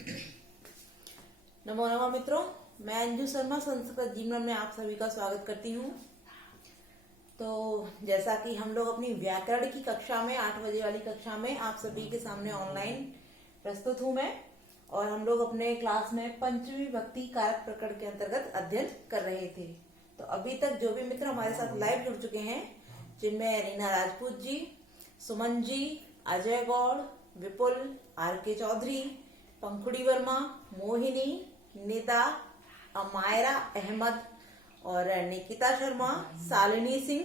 नमो नमः मित्रों, मैं अंजू शर्मा संस्कृत जीवन में आप सभी का स्वागत करती हूँ। तो जैसा कि हम लोग अपनी व्याकरण की कक्षा में 8 बजे वाली कक्षा में आप सभी के सामने ऑनलाइन प्रस्तुत हूँ मैं, और हम लोग अपने क्लास में पंचमी विभक्ति कारक प्रकरण के अंतर्गत अध्ययन कर रहे थे। तो अभी तक जो भी मित्र हमारे साथ लाइव जुड़ चुके हैं, जिनमें रीना राजपूत जी, सुमन जी, अजय गौड़, विपुल, आर.के. चौधरी, पंखुड़ी वर्मा, मोहिनी, निदा, अमायरा अहमद और निकिता शर्मा, शालिनी सिंह,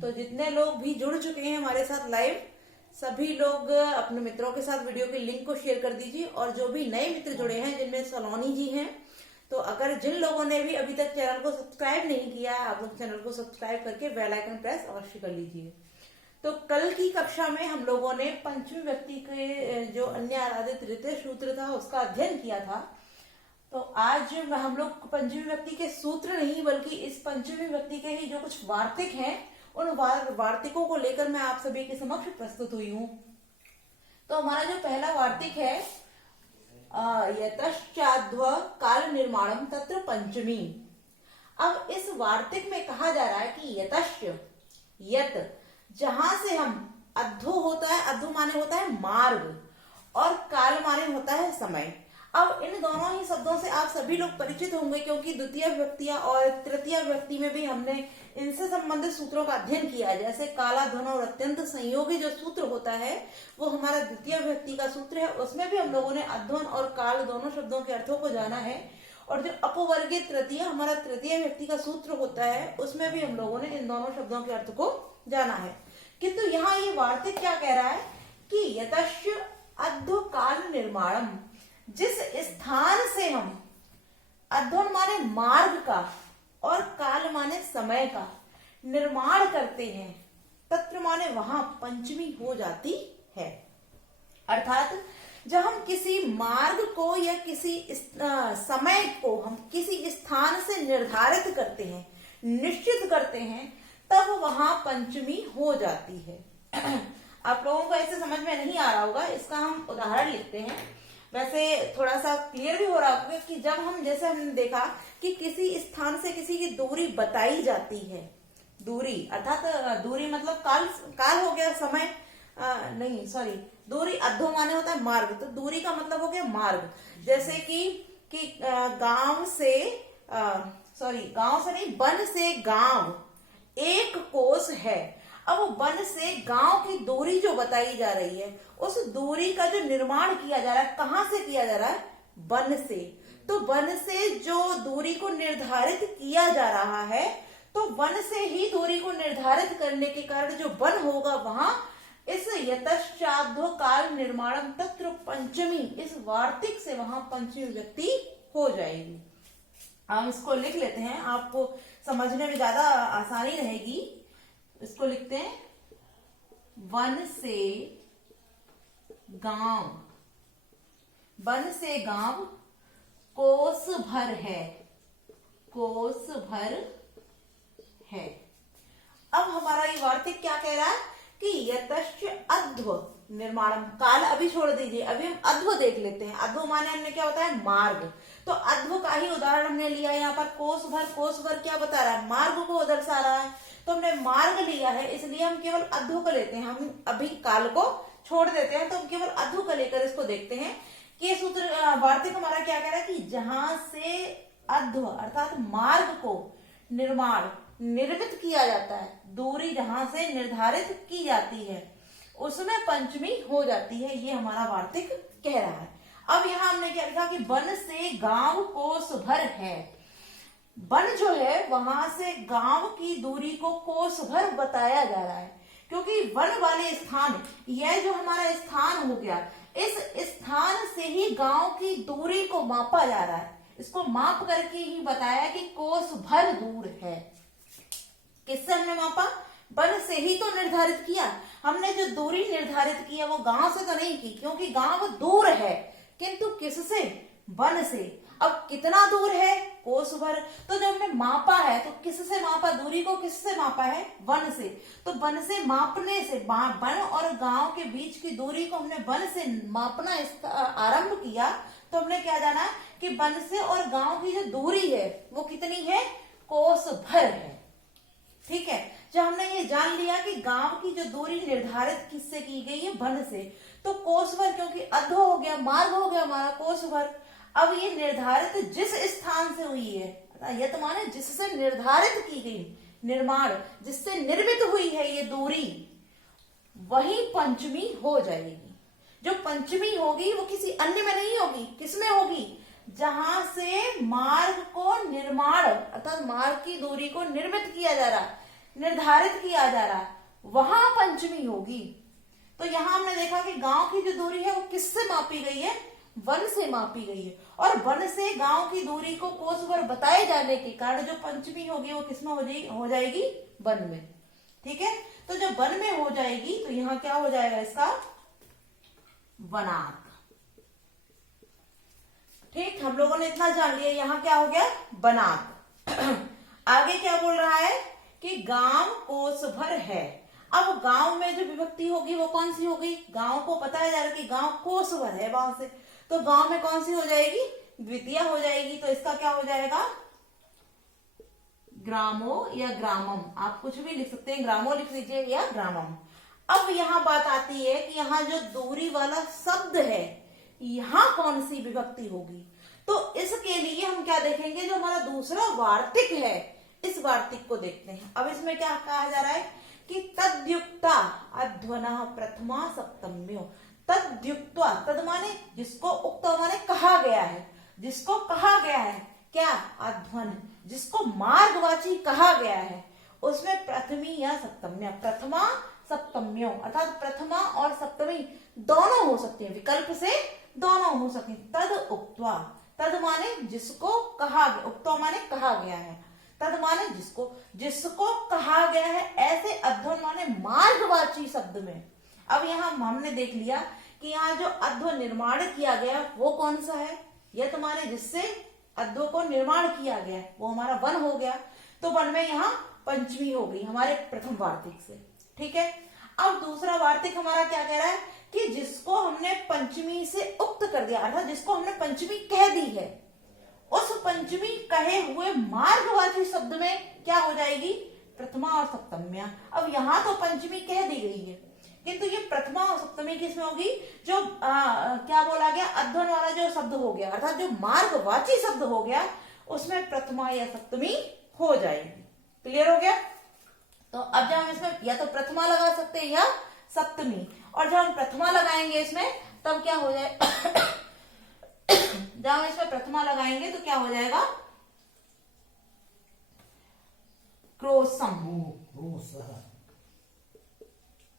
तो जितने लोग भी जुड़ चुके हैं हमारे साथ लाइव, सभी लोग अपने मित्रों के साथ वीडियो के लिंक को शेयर कर दीजिए। और जो भी नए मित्र जुड़े हैं, जिनमें सलोनी जी हैं, तो अगर जिन लोगों ने भी अभी तक चैनल को सब्सक्राइब नहीं किया है, आप लोग चैनल को सब्सक्राइब करके बेल आइकन प्रेस अवश्य कर लीजिए। तो कल की कक्षा में हम लोगों ने पंचमी व्यक्ति के जो अन्य आराधित तृतीय सूत्र था उसका अध्ययन किया था। तो आज हम लोग पंचमी व्यक्ति के सूत्र नहीं, बल्कि इस पंचमी व्यक्ति के ही जो कुछ वार्तिक हैं, उन वार्तिकों को लेकर मैं आप सभी के समक्ष प्रस्तुत हुई हूँ। तो हमारा जो पहला वार्तिक है, यतश्चाध्व काल निर्माणम तत्र पंचमी। अब इस वार्तिक में कहा जा रहा है कि यतश्च, यत जहां से हम, अद्धो होता है, अद्धो माने होता है मार्ग, और काल माने होता है समय। अब इन दोनों ही शब्दों से आप सभी लोग परिचित होंगे, क्योंकि द्वितीय विभक्तियां और तृतीय विभक्ति में भी हमने इनसे संबंधित सूत्रों का अध्ययन किया है। जैसे काला, धन और अत्यंत संयोगी जो सूत्र होता है वो हमारा द्वितीय विभक्ति का सूत्र है। उसमें भी हम लोगों ने अध्वन और काल दोनों शब्दों के अर्थों को जाना है। और जो अपवर्गीय तृतीय हमारा तृतीय विभक्ति का सूत्र होता है, उसमें भी हम लोगों ने इन दोनों शब्दों के अर्थ को जाना है। किंतु यहाँ ये वार्तिक क्या कह रहा है कि यतश्च अध्व काल निर्माणम, जिस स्थान से हम, अध्वन माने मार्ग का और काल माने समय का निर्माण करते हैं, तत्र माने वहां पंचमी हो जाती है। अर्थात जब हम किसी मार्ग को या किसी समय को हम किसी स्थान से निर्धारित करते हैं, निश्चित करते हैं, तब वहां पंचमी हो जाती है। आप लोगों को ऐसे समझ में नहीं आ रहा होगा, इसका हम उदाहरण लिखते हैं। वैसे थोड़ा सा क्लियर भी हो रहा होगा कि जब हम, जैसे हमने देखा कि किसी स्थान से किसी की दूरी बताई जाती है, दूरी अर्थात दूरी मतलब काल हो गया, समय नहीं सॉरी, दूरी अद्धो माने होता है मार्ग, तो दूरी का मतलब हो गया मार्ग। जैसे कि गांव से गांव से नहीं, वन से गांव 1 कोस है। अब वन से गांव की दूरी जो बताई जा रही है, उस दूरी का जो निर्माण किया जा रहा है, कहां से किया जा रहा है? वन से। तो वन से जो दूरी को निर्धारित किया जा रहा है, तो वन से ही दूरी को निर्धारित करने के कारण जो वन होगा वहां इस यतश्चाध्व काल निर्माणम तत्र पंचमी, इस वार्तिक से वहां पंचमी व्यक्ति हो जाएगी। हम इसको लिख लेते हैं, आपको समझने में ज्यादा आसानी रहेगी। इसको लिखते हैं, वन से गांव, वन से गांव कोस भर है, कोस भर है। अब हमारा ये वार्तिक क्या कह रहा है कि यतश्च अध्व निर्माणम, काल अभी छोड़ दीजिए, अभी हम अध्व देख लेते हैं। अध्व माने हमने क्या होता है? मार्ग। तो अध्व का ही उदाहरण हमने लिया यहाँ पर। कोस भर क्या बता रहा है? मार्ग को दर्शा रहा है। तो हमने मार्ग लिया है, इसलिए हम केवल अध्व को लेते हैं। हम अभी काल को छोड़ देते हैं, तो हम केवल अध्व को लेकर इसको देखते हैं कि ये सूत्र वार्तिक हमारा क्या कह रहा है कि जहां से अध्व अर्थात मार्ग को निर्मित किया जाता है, दूरी जहां से निर्धारित की जाती है, उसमें पंचमी हो जाती है। ये हमारा वार्तिक कह रहा है। अब यहाँ हमने क्या लिखा कि वन से गांव कोस भर है। वन जो है वहां से गांव की दूरी को कोस भर बताया जा रहा है, क्योंकि वन वाले स्थान, यह जो हमारा स्थान हो गया, इस स्थान से ही गांव की दूरी को मापा जा रहा है। इसको माप करके ही बताया कि कोस भर दूर है। किससे हमने मापा? वन से ही तो निर्धारित किया। हमने जो दूरी निर्धारित की है वो गांव से तो नहीं की, क्योंकि गांव दूर है, किंतु किससे? वन से। अब कितना दूर है? कोस भर। तो जब हमने मापा है तो किससे मापा? दूरी को किससे मापा है? वन से। तो वन से मापने से, वन और गांव के बीच की दूरी को हमने वन से मापना आरंभ किया, तो हमने क्या जाना कि वन से और गांव की जो दूरी है वो कितनी है, कोस भर है। ठीक है, जब हमने ये जान लिया कि गांव की जो दूरी निर्धारित किससे की गई है, वन से, तो कोस भर, क्योंकि अधो हो गया, मार्ग हो गया हमारा कोस भर। अब ये निर्धारित जिस स्थान से हुई है, ये तो माने जिससे निर्धारित की गई, निर्माण जिससे निर्मित हुई है ये दूरी, वही पंचमी हो जाएगी। जो पंचमी होगी वो किसी अन्य में नहीं होगी, किसमें होगी, जहां से मार्ग को निर्माण अर्थात मार्ग की दूरी को निर्मित किया जा रहा, निर्धारित किया जा रहा, वहां पंचमी होगी। तो यहां हमने देखा कि गांव की जो दूरी है वो किससे मापी गई है, वन से मापी गई है, और वन से गांव की दूरी को कोस भर बताए जाने के कारण जो पंचमी होगी वो किसमें हो जाएगी, वन में। ठीक है, तो जब वन में हो जाएगी तो यहाँ क्या हो जाएगा इसका, वनाक। ठीक, हम लोगों ने इतना जान लिया, यहाँ क्या हो गया, वनाक। आगे क्या बोल रहा है कि गांव कोस भर है। अब गांव में जो विभक्ति होगी वो कौन सी होगी, गांव को बताया जा रहा है कि गांव कोस भर है वहां से, तो गांव में कौन सी हो जाएगी, द्वितीय हो जाएगी। तो इसका क्या हो जाएगा, ग्रामो या ग्रामम, आप कुछ भी लिख सकते हैं, ग्रामो लिख लीजिए या ग्रामम। अब यहाँ बात आती है कि यहाँ जो दूरी वाला शब्द है, यहाँ कौन सी विभक्ति होगी। तो इसके लिए हम क्या देखेंगे, जो हमारा दूसरा वार्तिक है, इस वार्तिक को देखते हैं। अब इसमें क्या कहा जा रहा है कि तद्युक्ता अध्वना प्रथमा सप्तम्यो। तद्युक्ता, तद माने जिसको, उक्त माने कहा गया है, जिसको कहा गया है, क्या, अध्वन, जिसको मार्गवाची कहा गया है, उसमें प्रथमी या सप्तम्या, प्रथमा सप्तम्यो, अर्थात प्रथमा और सप्तमी दोनों हो सकती है, विकल्प से दोनों हो सकती है। तद उक्त्वा, तद माने जिसको कहा गया, उक्त्वा माने कहा गया है, तद माने जिसको, जिसको कहा गया है, ऐसे अध्वन माने मार्गवाची शब्द में। अब यहाँ हमने देख लिया कि यहाँ जो अध्व निर्माण किया गया वो कौन सा है, यह तो माने जिससे अध्व को निर्माण किया गया है, वो हमारा वन हो गया। तो वन में यहाँ पंचमी हो गई हमारे प्रथम वार्तिक से। ठीक है, अब दूसरा वार्तिक हमारा क्या कह रहा है कि जिसको हमने पंचमी से उक्त कर दिया, अर्थात जिसको हमने पंचमी कह दी है, उस पंचमी कहे हुए मार्गवाची शब्द में क्या हो जाएगी, प्रथमा और सप्तम्या। अब यहाँ तो पंचमी कह दी गई है, किंतु ये प्रथमा और सप्तमी किसमें होगी, जो क्या बोला गया, अध्वन वाला जो शब्द हो गया, अर्थात जो मार्गवाची शब्द हो गया, उसमें प्रथमा या सप्तमी हो जाएगी। क्लियर हो गया। तो अब जब हम इसमें या तो प्रथमा लगा सकते हैं या सप्तमी, और जब हम प्रथमा लगाएंगे इसमें तब क्या हो जाए जब हम इसमें प्रथमा लगाएंगे तो क्या हो जाएगा, क्रोसम,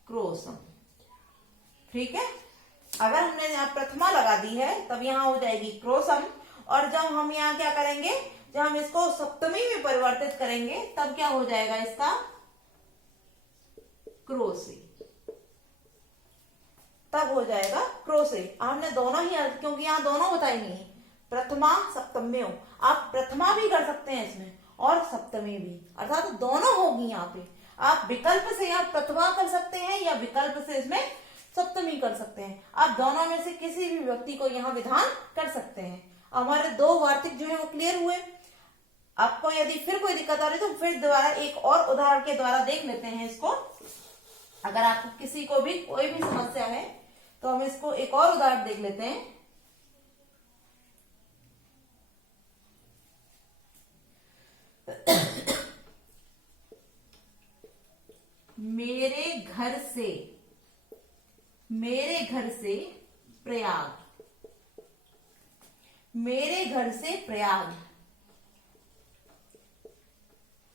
क्रोसम। ठीक है, अगर हमने यहाँ प्रथमा लगा दी है तब यहाँ हो जाएगी क्रोसम, और जब हम यहाँ क्या करेंगे, जब हम इसको सप्तमी में परिवर्तित करेंगे तब क्या हो जाएगा इसका, क्रोसे, तब हो जाएगा क्रोसे। हमने दोनों ही, क्योंकि यहाँ दोनों बताई नहीं है, प्रथमा सप्तम्यो, आप प्रथमा भी कर सकते हैं इसमें और सप्तमी भी, अर्थात तो दोनों होगी यहाँ पे। आप विकल्प से यहाँ प्रथमा कर सकते हैं या विकल्प से इसमें सप्तमी कर सकते हैं, आप दोनों में से किसी भी व्यक्ति को यहाँ विधान कर सकते हैं। हमारे दो वार्तिक जो है वो क्लियर हुए। आपको यदि फिर कोई दिक्कत आ रही तो फिर दोबारा एक और उदाहरण के द्वारा देख लेते हैं इसको। अगर आपको किसी को भी कोई भी समस्या है तो हम इसको एक और उदाहरण देख लेते हैं। मेरे घर से प्रयाग, मेरे घर से प्रयाग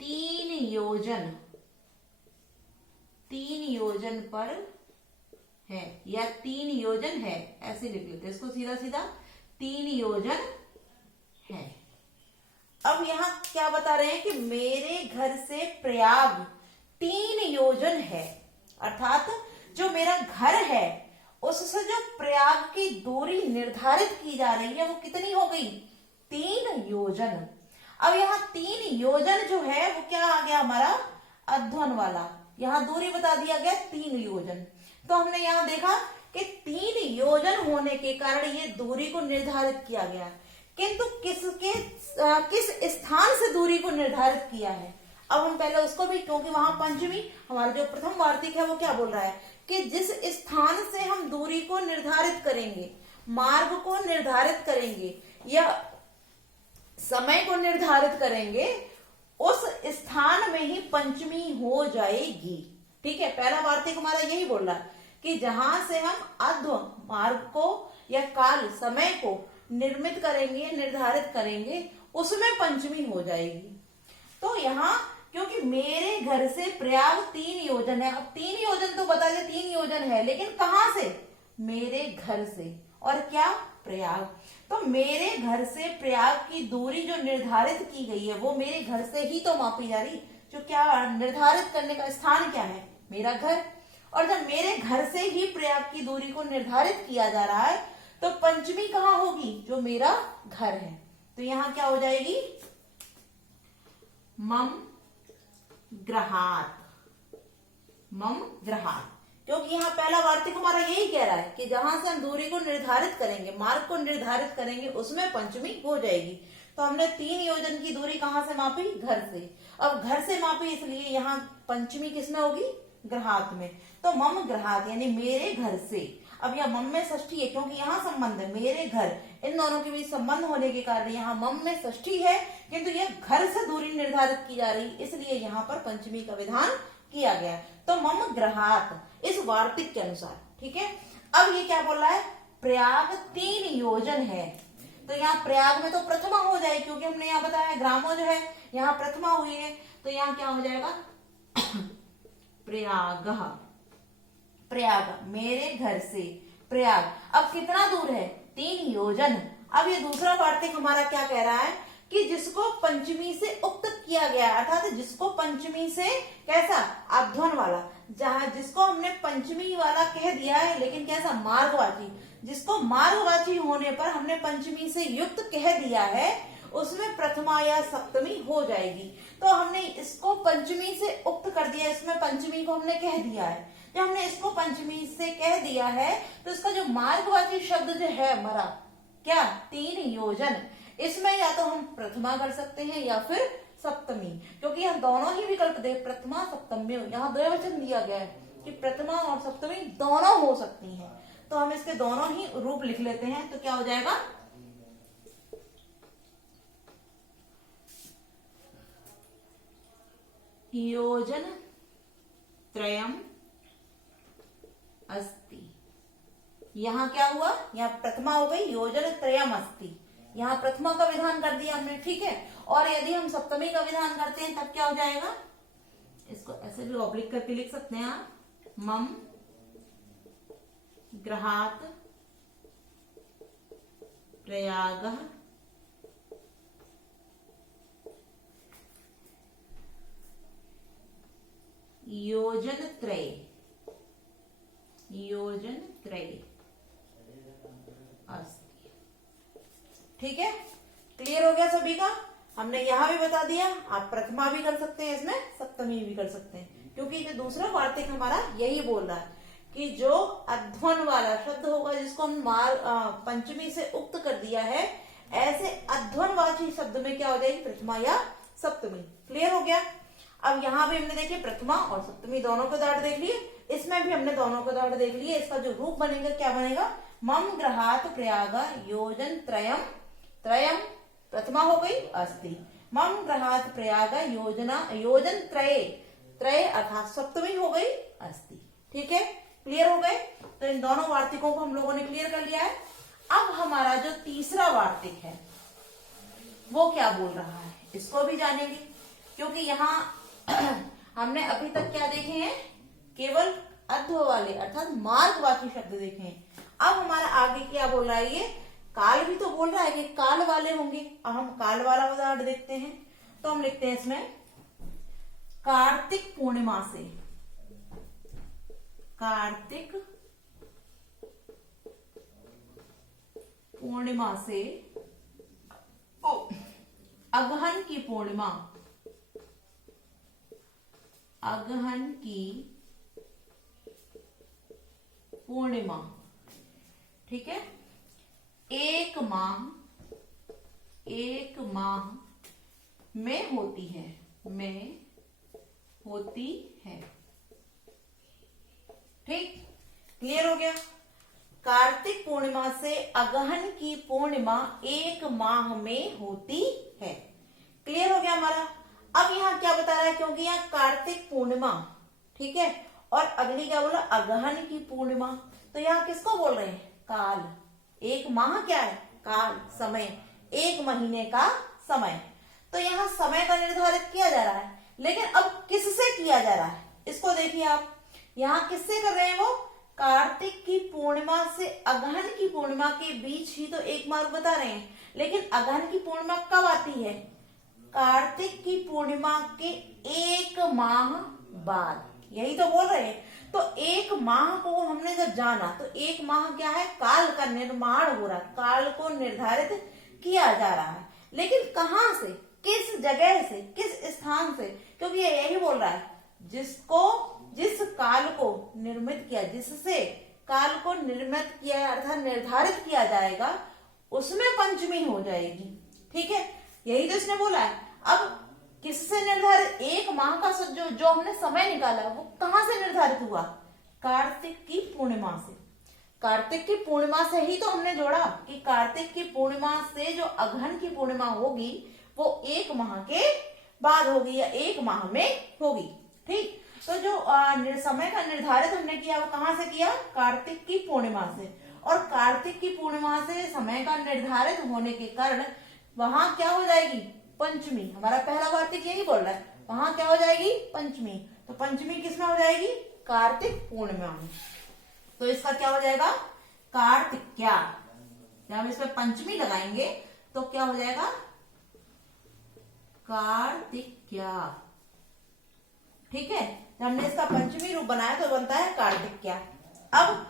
3 योजन पर है, या 3 योजन है, ऐसे लिख लेते हैं इसको सीधा सीधा, 3 योजन है। अब यहां क्या बता रहे हैं कि मेरे घर से प्रयाग 3 योजन है, अर्थात जो मेरा घर है उससे जो प्रयाग की दूरी निर्धारित की जा रही है वो कितनी हो गई, 3 योजन। अब यहाँ 3 योजन जो है वो क्या आ गया हमारा, अध्वन वाला, यहाँ दूरी बता दिया गया 3 योजन। तो हमने यहाँ देखा कि 3 योजन होने के कारण ये दूरी को निर्धारित किया गया, किंतु किस स्थान से दूरी को निर्धारित किया है। अब हम पहले उसको भी, क्योंकि वहां पंचमी हमारा जो प्रथम वार्तिक है वो क्या बोल रहा है कि जिस स्थान से हम दूरी को निर्धारित करेंगे, मार्ग को निर्धारित करेंगे या समय को निर्धारित करेंगे, उस स्थान में ही पंचमी हो जाएगी। ठीक है, पहला वार्तिक हमारा यही बोल रहा है कि जहां से हम अध्व मार्ग को या काल समय को निर्मित करेंगे, निर्धारित करेंगे, उसमें पंचमी हो जाएगी। तो यहाँ क्योंकि मेरे घर से प्रयाग 3 योजन है, अब 3 योजन तो बता दे 3 योजन है, लेकिन कहां से? मेरे घर से, और क्या? प्रयाग। तो मेरे घर से प्रयाग की दूरी जो निर्धारित की गई है वो मेरे घर से ही तो मापी जा रही, जो क्या निर्धारित करने का स्थान क्या है? मेरा घर। और जब मेरे घर से ही प्रयाग की दूरी को निर्धारित किया जा रहा है तो पंचमी कहाँ होगी? जो मेरा घर है। तो यहां क्या हो जाएगी? मम ग्रहात, मम ग्रहात। क्योंकि यहाँ पहला वार्तिक हमारा यही कह रहा है कि जहां से हम दूरी को निर्धारित करेंगे, मार्ग को निर्धारित करेंगे, उसमें पंचमी हो जाएगी। तो हमने 3 योजन की दूरी कहां से मापी? घर से। अब घर से मापी, इसलिए यहाँ पंचमी किसमें होगी? ग्रहात में। तो मम ग्रहात यानी मेरे घर से। अब यह मम में षष्ठी है क्योंकि यहाँ संबंध है, मेरे घर, इन दोनों के बीच संबंध होने के कारण यहाँ मम में षष्ठी है, किंतु यह घर से दूरी निर्धारित की जा रही, इसलिए यहाँ पर पंचमी का विधान किया गया। तो मम ग्रहात इस वार्तिक के अनुसार। ठीक है, अब ये क्या बोल रहा है? प्रयाग 3 योजन है। तो यहाँ प्रयाग में तो प्रथमा हो जाए, क्योंकि हमने यहाँ बताया ग्रामो जो है यहाँ प्रथमा हुई है, तो यहाँ क्या हो जाएगा? प्रयाग, प्रयाग मेरे घर से प्रयाग। अब कितना दूर है? 3 योजन। अब ये दूसरा वार्तिक हमारा क्या कह रहा है कि जिसको पंचमी से उक्त किया गया, अर्थात जिसको पंचमी से कैसा? आध्वन वाला, जहां जिसको हमने पंचमी वाला कह दिया है, लेकिन कैसा? मार्गवाची। जिसको मार्गवाची होने पर हमने पंचमी से युक्त कह दिया है, उसमें प्रथमा या सप्तमी हो जाएगी। तो हमने इसको पंचमी से उक्त कर दिया, इसमें पंचमी को हमने कह दिया है। जब हमने इसको पंचमी से कह दिया है तो इसका जो मार्गवाची शब्द जो है हमारा क्या? 3 योजन, इसमें या तो हम प्रथमा कर सकते हैं या फिर सप्तमी, क्योंकि यहाँ दोनों ही विकल्प दे, प्रथमा सप्तमी, यहाँ द्वयवचन दिया गया है कि प्रथमा और सप्तमी दोनों हो सकती हैं। तो हम इसके दोनों ही रूप लिख लेते हैं। तो क्या हो जाएगा? योजन त्रयम अस्ति। यहाँ क्या हुआ? यहाँ प्रथमा हो गई, योजन त्रयम अस्ति। यहाँ प्रथमा का विधान कर दिया हमने। ठीक है, और यदि हम सप्तमी का विधान करते हैं तब क्या हो जाएगा? इसको ऐसे भी ऑब्लिक करके लिख सकते हैं आप। मम ग्रहात प्रयाग योजन त्रय, योजन त्रय अस्ति। ठीक है, क्लियर हो गया सभी का? हमने यहां भी बता दिया, आप प्रथमा भी कर सकते हैं, इसमें सप्तमी भी कर सकते हैं, क्योंकि जो दूसरा वार्तिक हमारा यही बोल रहा है कि जो अध्वन वाला शब्द होगा, जिसको हम पंचमी से उक्त कर दिया है, ऐसे अध्वनवाची शब्द में क्या हो जाएगी? प्रथमा या सप्तमी। क्लियर हो गया? अब यहाँ भी हमने देखिए प्रथमा और सप्तमी दोनों के उदाहरण देख लिए, इसमें भी हमने दोनों के उदाहरण देख लिए। इसका जो रूप बनेगा क्या बनेगा? मम ग्रहात प्रयाग योजन त्रयम, त्रयम प्रथमा हो गई अस्ति, मम ग्रहात प्रयाग योजन त्रय, त्रय अर्थात सप्तमी हो गई अस्ति। ठीक है, क्लियर हो गए? तो इन दोनों वार्तिकों को हम लोगों ने क्लियर कर लिया है। अब हमारा जो तीसरा वार्तिक है वो क्या बोल रहा है, इसको भी जानेंगे, क्योंकि यहाँ हमने अभी तक क्या देखे हैं? केवल अध्व वाले अर्थात मार्गवाची शब्द देखे हैं। अब हमारा आगे क्या बोल रहा है? ये काल भी तो बोल रहा है कि काल वाले होंगे। अब हम काल वाला उदाहरण देखते हैं। तो हम लिखते हैं इसमें कार्तिक पूर्णिमा से, कार्तिक पूर्णिमा से अगहन की पूर्णिमा, अगहन की पूर्णिमा ठीक है। एक माह में होती है, ठीक, क्लियर हो गया। कार्तिक पूर्णिमा से अगहन की पूर्णिमा एक माह में होती है, क्लियर हो गया हमारा। अब यहाँ क्या बता रहा है, क्योंकि यहाँ कार्तिक पूर्णिमा, ठीक है, और अगली क्या बोला, अगहन की पूर्णिमा, तो यहाँ किसको बोल रहे हैं, काल। एक माह क्या है, काल, समय, एक महीने का समय। तो यहाँ समय का निर्धारित किया जा रहा है, लेकिन अब किससे किया जा रहा है, इसको देखिए आप, यहाँ किससे कर रहे हैं, वो कार्तिक की पूर्णिमा से अगहन की पूर्णिमा के बीच ही तो एक मार्ग बता रहे हैं, लेकिन अगहन की पूर्णिमा कब आती है, कार्तिक की पूर्णिमा के एक माह बाद, यही तो बोल रहे हैं। तो एक माह को हमने जब जाना, तो एक माह क्या है, काल का निर्माण हो रहा है, काल को निर्धारित किया जा रहा है, लेकिन कहां से, किस जगह से, किस स्थान से, क्योंकि ये यही बोल रहा है, जिस काल को निर्मित किया, जिससे काल को निर्मित किया अर्थात निर्धारित किया जाएगा, उसमें पंचमी हो जाएगी, ठीक है, यही तो इसने बोला है। अब किससे निर्धारित, एक माह का जो हमने समय निकाला वो कहां से निर्धारित हुआ, कार्तिक की पूर्णिमा से। कार्तिक की पूर्णिमा से ही तो हमने जोड़ा कि कार्तिक की पूर्णिमा से जो अगहन की पूर्णिमा होगी वो एक माह के बाद होगी या एक माह में होगी, ठीक। तो जो समय का निर्धारित हमने किया वो कहां से किया, कार्तिक की पूर्णिमा से, और कार्तिक की पूर्णिमा से समय का निर्धारित होने के कारण वहां क्या हो जाएगी, पंचमी। हमारा पहला कार्तिक यही बोल रहा है, वहां क्या हो जाएगी, पंचमी। तो पंचमी किसमें हो जाएगी, कार्तिक पूर्णिमा में। तो इसका क्या हो जाएगा, कार्तिक्या। जब हम इसमें पंचमी लगाएंगे तो क्या हो जाएगा, कार्तिक्या, ठीक है। जब हमने इसका पंचमी रूप बनाया तो बनता है कार्तिक्या। अब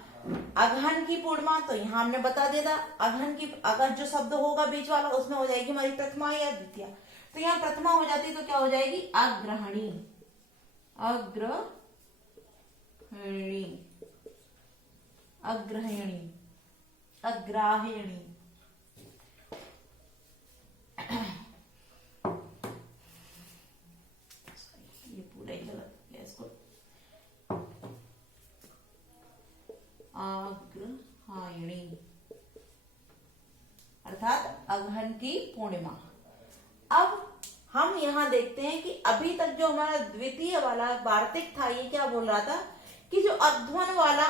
अगहन की पूर्णिमा, तो यहां हमने बता दिया था, अगहन की अगर जो शब्द होगा बीच वाला उसमें हो जाएगी हमारी प्रथमा या द्वितीय। तो यहाँ प्रथमा हो जाती तो क्या हो जाएगी, अग्रहणी, अग्रहणी, अग्राहिणी। ये पूरा ही गलत है, इसको अग्रहायणी अर्थात अगहन की पूर्णिमा। अब हम यहाँ देखते हैं कि अभी तक जो हमारा द्वितीय वाला वार्तिक था, ये क्या बोल रहा था कि जो अध्वन वाला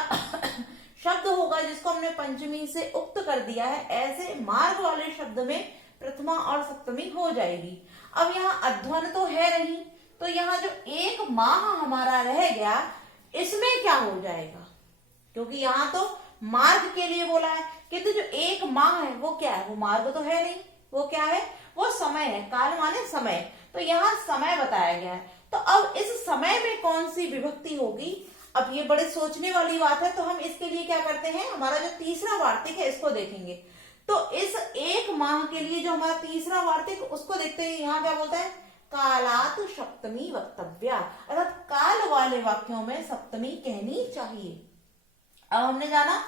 शब्द होगा जिसको हमने पंचमी से उक्त कर दिया है, ऐसे मार्ग वाले शब्द में प्रथमा और सप्तमी हो जाएगी। अब यहाँ अध्वन तो है नहीं, तो यहाँ जो एक माह हमारा रह गया इसमें क्या हो जाएगा, क्योंकि यहाँ तो मार्ग के लिए बोला है, किंतु जो एक माह है वो क्या है, वो मार्ग तो है नहीं, वो क्या है, वो समय है, काल माने समय। तो यहाँ समय बताया गया है। तो अब इस समय में कौन सी विभक्ति होगी, अब ये बड़े सोचने वाली बात है। तो हम इसके लिए क्या करते हैं, हमारा जो तीसरा वार्तिक है इसको देखेंगे। तो इस एक माह के लिए जो हमारा तीसरा वार्तिक, उसको देखते हैं। यहाँ क्या बोलता है, कालात सप्तमी वक्तव्या, अर्थात काल वाले वाक्यों में सप्तमी कहनी चाहिए। अब हमने जाना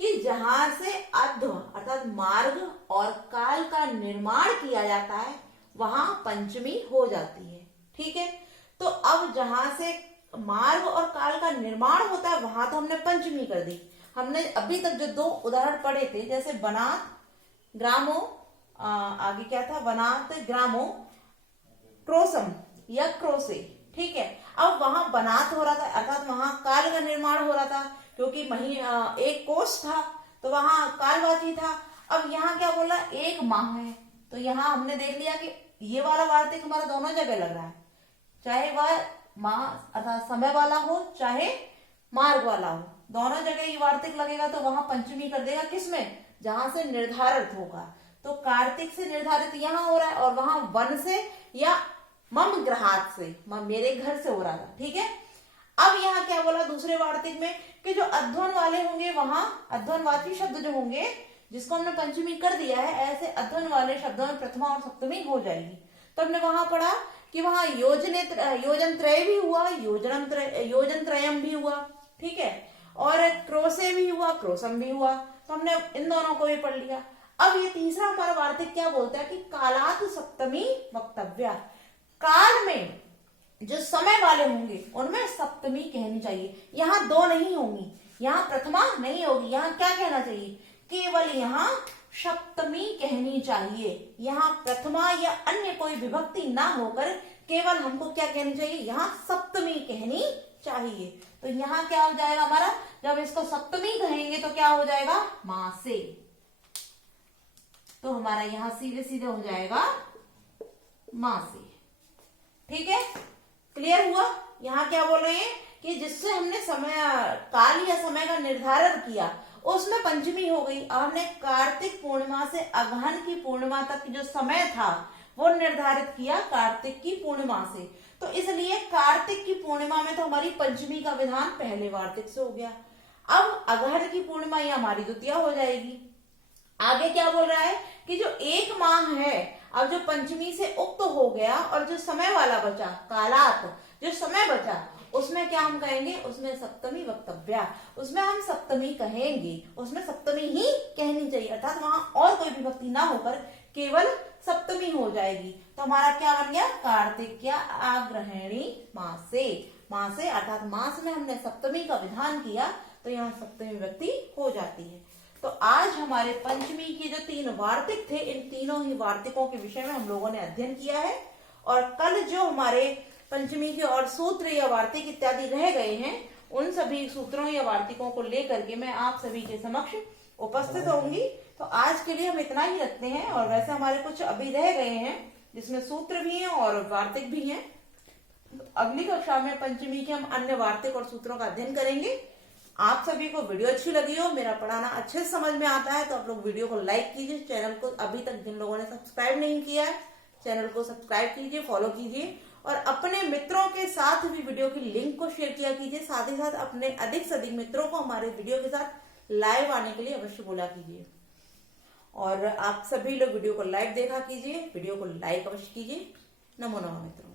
कि जहां से अध्व अर्थात मार्ग और काल का निर्माण किया जाता है वहां पंचमी हो जाती है, ठीक है। तो अब जहां से मार्ग और काल का निर्माण होता है वहां तो हमने पंचमी कर दी। हमने अभी तक जो दो उदाहरण पढ़े थे, जैसे बनात ग्रामो, आगे क्या था, बनात ग्रामो क्रोसम या क्रोसे, ठीक है। अब वहां बनात हो रहा था अर्थात वहां काल का निर्माण हो रहा था, क्योंकि एक कोष था तो वहां कालवाची था। अब यहाँ क्या बोला, एक माह है, तो यहाँ हमने देख लिया कि ये वाला वार्तिक हमारा दोनों जगह लग रहा है, चाहे वह माह अर्थात समय वाला हो चाहे मार्ग वाला हो, दोनों जगह ये वार्तिक लगेगा। तो वहां पंचमी कर देगा, किसमें, जहां से निर्धारित होगा। तो कार्तिक से निर्धारित यहाँ हो रहा है और वहां वन से या मम ग्रहात से, मेरे घर से हो रहा था, ठीक है। अब यहाँ क्या बोला दूसरे वार्तिक में कि जो अध्वन वाले होंगे वहां अध्वनवाची शब्द जो होंगे जिसको हमने पंचमी कर दिया है, ऐसे अध्वन वाले शब्दों में प्रथमा और सप्तमी हो जाएगी। तो हमने वहां पढ़ा कि वहां योजन त्रय भी हुआ, योजन त्रयम भी हुआ, ठीक है, और क्रोसे भी हुआ, क्रोसम भी हुआ। तो हमने इन दोनों को भी पढ़ लिया। अब ये तीसरा हमारा वार्तिक क्या बोलता है कि कालात सप्तमी वक्तव्या, काल में जो समय वाले होंगे उनमें सप्तमी कहनी चाहिए। यहाँ दो नहीं होंगी, यहाँ प्रथमा नहीं होगी, यहाँ क्या कहना चाहिए, केवल यहाँ सप्तमी कहनी चाहिए। यहाँ प्रथमा या अन्य कोई विभक्ति ना होकर केवल हमको क्या कहनी चाहिए, यहाँ सप्तमी कहनी चाहिए। तो यहाँ क्या हो जाएगा हमारा, जब इसको सप्तमी कहेंगे तो क्या हो जाएगा, मासे। तो हमारा यहाँ सीधे सीधे हो जाएगा मासे। ठीक है, क्लियर हुआ। यहाँ क्या बोल रहे हैं कि जिससे हमने समय काल या समय का निर्धारण किया उसमें पंचमी हो गई। हमने कार्तिक पूर्णिमा से अगहन की पूर्णिमा तक जो समय था वो निर्धारित किया कार्तिक की पूर्णिमा से, तो इसलिए कार्तिक की पूर्णिमा में तो हमारी पंचमी का विधान पहले वार्तिक से हो गया। अब अगहन की पूर्णिमा ये हमारी द्वितीया हो जाएगी। आगे क्या बोल रहा है कि जो एक माह है, अब जो पंचमी से उक्त हो गया और जो समय वाला बचा, कालात जो समय बचा, उसमें क्या हम कहेंगे, उसमें सप्तमी वक्तव्या, उसमें हम सप्तमी कहेंगे, उसमें सप्तमी ही कहनी चाहिए, अर्थात वहां और कोई विभक्ति ना होकर केवल सप्तमी हो जाएगी। तो हमारा क्या बन गया, कार्तिक्या आग्रहणी मासे। मासे अर्थात मास में हमने सप्तमी का विधान किया तो यहाँ सप्तमी विभक्ति हो जाती है। तो आज हमारे पंचमी के जो 3 वार्तिक थे, इन तीनों ही वार्तिकों के विषय में हम लोगों ने अध्ययन किया है। और कल जो हमारे पंचमी के और सूत्र या वार्तिक इत्यादि रह गए हैं, उन सभी सूत्रों या वार्तिकों को लेकर के मैं आप सभी के समक्ष उपस्थित होंगी। तो आज के लिए हम इतना ही रखते हैं। और वैसे हमारे कुछ अभी रह गए हैं जिसमें सूत्र भी हैं और वार्तिक भी हैं। अगली कक्षा में पंचमी के हम अन्य वार्तिक और सूत्रों का अध्ययन करेंगे। आप सभी को वीडियो अच्छी लगी हो, मेरा पढ़ाना अच्छे से समझ में आता है, तो आप लोग वीडियो को लाइक कीजिए। चैनल को अभी तक जिन लोगों ने सब्सक्राइब नहीं किया है, चैनल को सब्सक्राइब कीजिए, फॉलो कीजिए और अपने मित्रों के साथ भी वीडियो की लिंक को शेयर किया कीजिए। साथ ही साथ अपने अधिक से अधिक मित्रों को हमारे वीडियो के साथ लाइव आने के लिए अवश्य बोला कीजिए। और आप सभी लोग वीडियो को लाइव देखा कीजिए, वीडियो को लाइक अवश्य कीजिए। नमो नमः मित्रों।